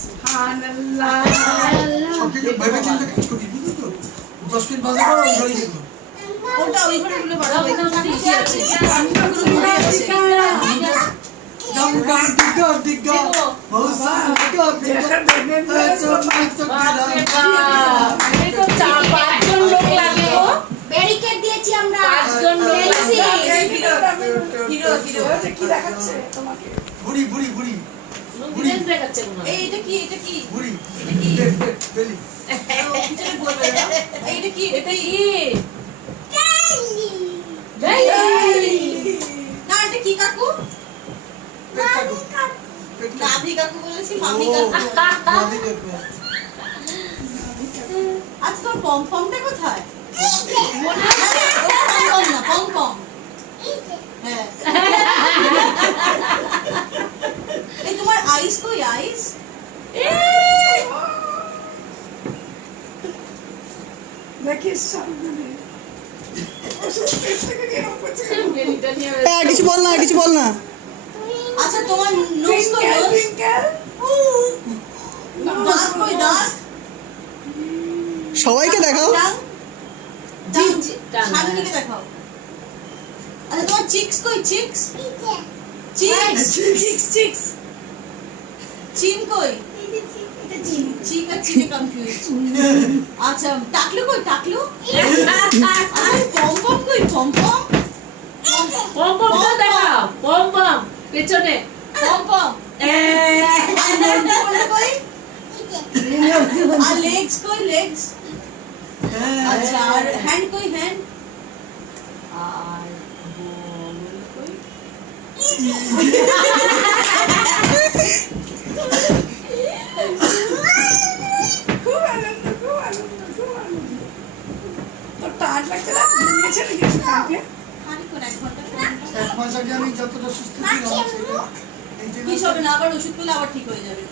সুবহানাল্লাহ সবকিছু ভেবে চিন্তে কাজ করবি, বুঝলি তো? 10 মিনিট বাজে পর আমি ধরে যেত। ওটা ওই ঘরে গুলো বাড়াবো, এখানে বেশি আছে। দম দম দিগা দিগা মৌসা দিগা দিগা তো মাই তো এই তো 4-5 জন লোক লাগে গো। ব্যারিকেড দিয়েছি আমরা। 5 জন লোক পেন্সিল। হিরো কি দেখাচ্ছে তোমাকে? বুড়ি বুড়ি বুড়ি লুঙ্গিটা দেখাচ্ছে মনে হয়। এই এটা কি এটা কি? বুড়ি এটা কি? বেলি পিছনে বলবে না। এইটা কি এটা এটা কি? কি? জয় না এটা কি কাকু? পেটাকো নাভি কাকু বলেছি, মামি কাকু। মাদি দেখো আচ্ছা তোর পমপমটা কোথায়? মনে আছে? পমপম না, পমপম। হ্যাঁ। এই তোমার আইস কই আইস? দেখিস সামনে বেরিটা নিয়ে কিছু বল না, কিছু বল না। আচ্ছা তোমার নোজ কই নোজ? দাঁত কই দাঁত? সবাইকে দেখাও। টাং টাং, শালিনীকে দেখাও। আচ্ছা তোমার চিক্স কই চিক্স? চিক্স চিন কই? চিক আর চিনে কনফিউজ। আচ্ছা টাকলু কই টাকলু? আচ্ছা পমপম কই পমপম? পম দেখাও। পম পেছনে। পমপম। আর মোন্টা কই? আর লেগস কই লেগস? আচ্ছা আর হ্যান্ড কই হ্যান্ড? আর বল কই? খুব আনন্দ তোর টান লাগছে না? নিয়েছে নাকি কাকে? খালি করে 1 ঘন্টা এক মাস আগে আমি যতটা সুস্থ ছিলাম কি হবে না, আবার ওষুধ পেলে আবার ঠিক হয়ে যাবে।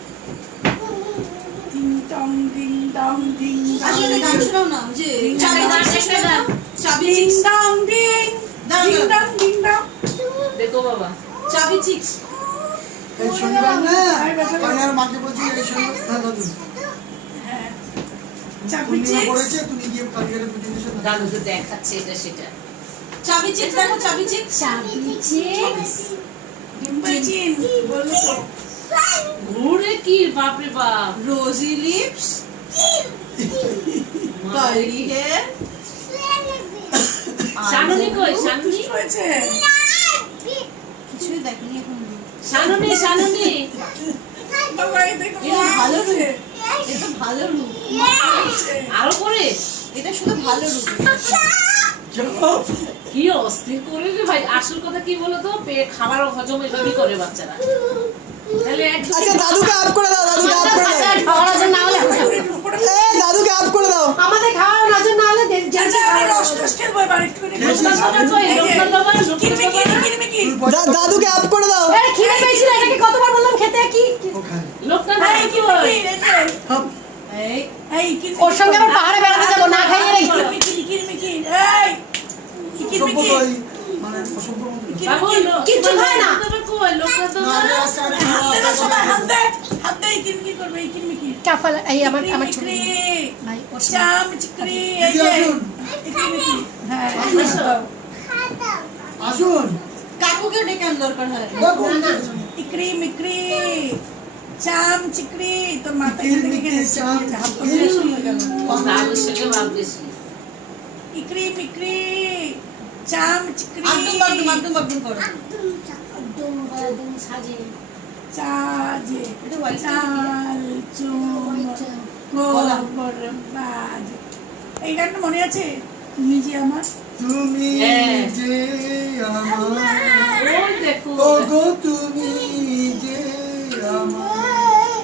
Ding dong ding dong ding dong আসলে গান শোনাও না যে চাবি গান চিক্স একটা গান। চাবি ডিং চিক্স ডং ডিং দাও, ডিং দাও। ডং ডিং ডং দেখো বাবা। চাবি চিক্স এই শনিবার না আমি আর মাকে বলছি এই শনিবার দাদু চাবি পূর্ণিমা চিক্স পড়েছে, তুমি গিয়ে কালকের পুজো দিয়েছো না? দাদু তো দেখাচ্ছে এটা সেটা। চাবি চিক্স দেখো চাবি চিক্স ডিম্পল চিন বলো তো ঘুরে কি বাপরে বাপ। রোজি লিপস কার্লি হেয়ার শানুনি কই শানুনি? হয়েছে কিছুই দেখিনি এখন। শানুনি বাবা এই দেখো এটা ভালো রূপ, এটা ভালো রূপ, আরো করে এটা শুধু ভালো রূপ। কি অস্থির করে রে ভাই। আসল কথা কি বলতো, খাবার হজম এভাবেই করে বাচ্চারা। তাহলে একদম আচ্ছা দাদুকে আপ করে দাও, দাদুকে আপ করে দাও। দাদুকে আপ করে দাও। আমাদের খাওয়ার নজর না হলে আচ্ছা আমরা রস টস খেলবো এবার একটু দাদুকে আপ করে দাও। খিদে পেয়েছিল, এটাকে কতবার বললাম খেতে। কি ওখানে লোকনাথ হাপ এই এই ওর সঙ্গে আবার পাহাড়ে বেড়াতে যাবো না খাইয়ে রেখে। অসভ্য কই, মানে অসভ্য মতো বাবু কিচ্ছু খায় না। কই লোকনাথ কাফাল এই আমার ছোট ভাই ওর আসুন কাকুকে ডেকে আন দরকার হয়। দেখো ইকরি মিকরি চাম চিকরি তোর মাথা দাদুর সঙ্গে ভাব বেশি। ইকরি মিকরি চাম চিকরি একদম একদম একদম একদম করো। চাজে এটা white চাল চুম গোবর বাজ এই গানটা মনে আছে? তুমি যে আমার তুমি হ্যাঁ। যে আমার ওই দেখো ওগো তুমি যে আমার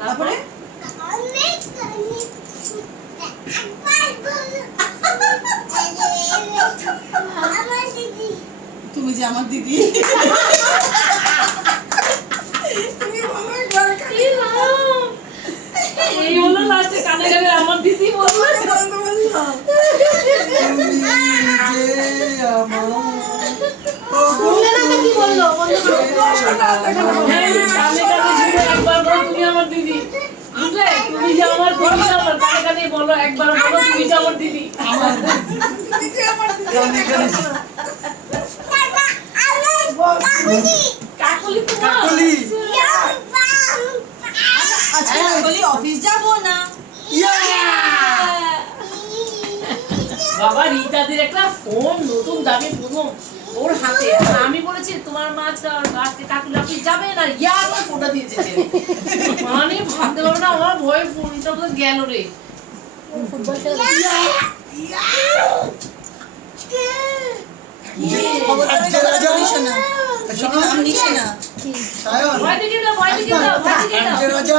তারপরে তুমি যে আমার দিদি। তুমি বলো একবার কি নাম? এই হলো লাস্টে কানে কানে আমার দিদি বললো। তুমি যে আমার শুনলে না তো কি বললো? হ্যাঁ, কানে কানে ঝুলে একবার বল, তুমি আমার দিদি। বলো, একবার বলো তুমি যেমন দিদি। আমার জানি জানি কাকুলি তোমার? কাকলি আচ্ছা বলি অফিস যাব না। বাবা রীতাদের একটা ফোন নতুন দামি প্রথম ওর হাতে, আর আমি বলেছি তোমার মা আজকে কাকুলি অফিস যাবে না, ইয়া আমার ফোনটা দিয়েছে ছেলে। মানে ভাবতে পারবো না, আমার ভয়ে ফোনটা তো গেল রে। ফুটবল খেলা নাম নিস না। সায়ন ভয় দেখে দাও, ভয় দেখে দাও, ভয় দেখে দাও। আজকে রাজা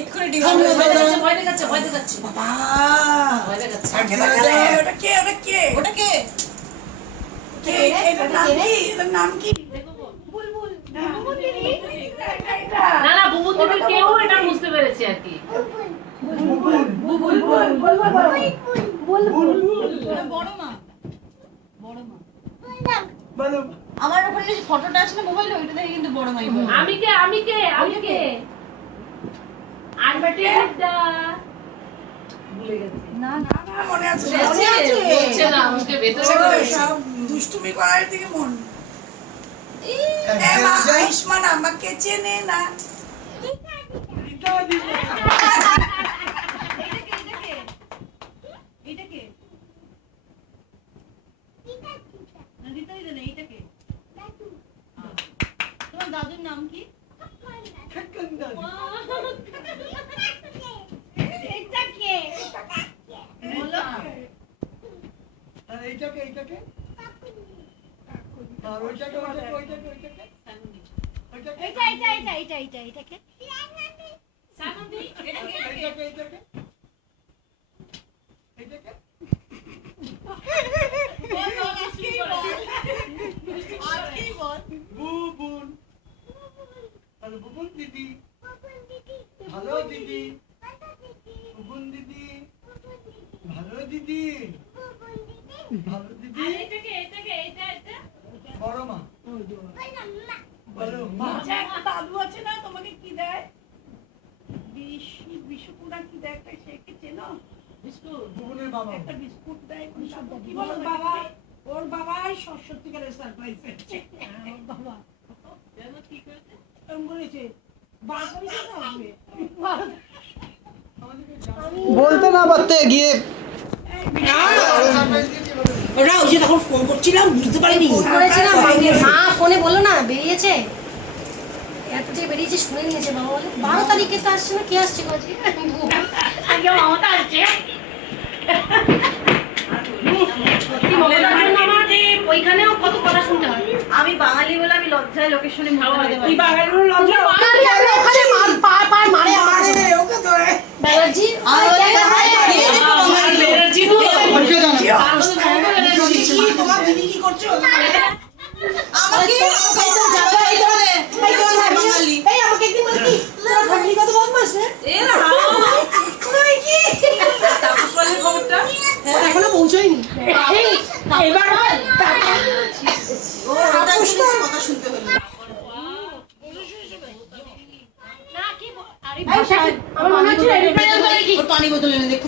এক্ষুনি ভয় ডিভোর্স দেখাচ্ছে, ভয় দেখাচ্ছে, ভয় দেখাচ্ছে, বাবা ভয় দেখাচ্ছে। আজকে রাজা ওটা কে ওটা কে ওটা কে? কে এটার নাম কি এটার নাম কি না না বুবু দিদি কেউ এটা বুঝতে পেরেছে আর কি। বড় মা। বড় মা। বলো আমার ওখানে যে ফটোটা আছে না মোবাইলে, ওইটা দেখে কিন্তু বড় মাই বলে। আমি কে আমি কে আমি কে আনবাটিদা ভুলে গেছি। না না মনে আছে বলছে না আমাকে ভেতরে করে। সব দুষ্টুমি করার দিকে মন আজকে মা রাজা আয়ুষ্মান আমাকে চেনে না তোমার দাদুর নাম কি? আর এইটাকে এইটাকে আর ওইটাকে ওইটাকে ওইটাকে ওইটাকে ওইটাকে সানন্দি এইটাকে এইটাকে এইটাকে বুবুন আর বুবুন দিদি ভালো দিদি বুবুন দিদি ভালো দিদি ভালো দিদি বড় মা বড় মা আচ্ছা, একটা দাদু আছে না তোমাকে কি দেয় বিস্কুট কি দেয় একটা সে কি চেনো বুবুনের বাবা একটা বিস্কুট দেয় কি বলো বাবা ওর বাবাই সত্যিকারের সারপ্রাইজ পেয়েছে বাবা এরকম বলেছে বলতে না পারতে গিয়ে ওরা ওই যে তখন ফোন করছিলাম বুঝতে পারিনি ফোন করেছিলাম মা ফোনে বললো না বেরিয়েছে এত যে বেরিয়েছে শুনে নিয়েছে বাবা বলে 12 তারিখে তো আসছে না কে আসছে বলছি আগে মামাটা আসছে সত্যি মমতার জন্য আমার ওইখানেও কত কথা শুনতে হয় আমি বাঙালি বলে আমি লজ্জায় লোকের শুনে মুখ দেখাতে পারি কি না। বাঙালির লজ্জা বাঙালি আমি ওখানে পায় মারে আমার ওকে ধরে ব্যানার্জি আর বেরাজি তো তোমার দিদি কি করছে আমাকে বাঙালি এই আমাকে একদিন বলে কি তোর ফ্যামিলি কত বদমাশ রে এরা তাপসবাড়ির খবরটা এখনো পৌঁছয়নি এবার কথা শুনতে হলো। না কি আরে ভাষা আমার মনে হচ্ছে এডিটোরিয়াল করে কি ওর পানি বোতল এনে দেখো।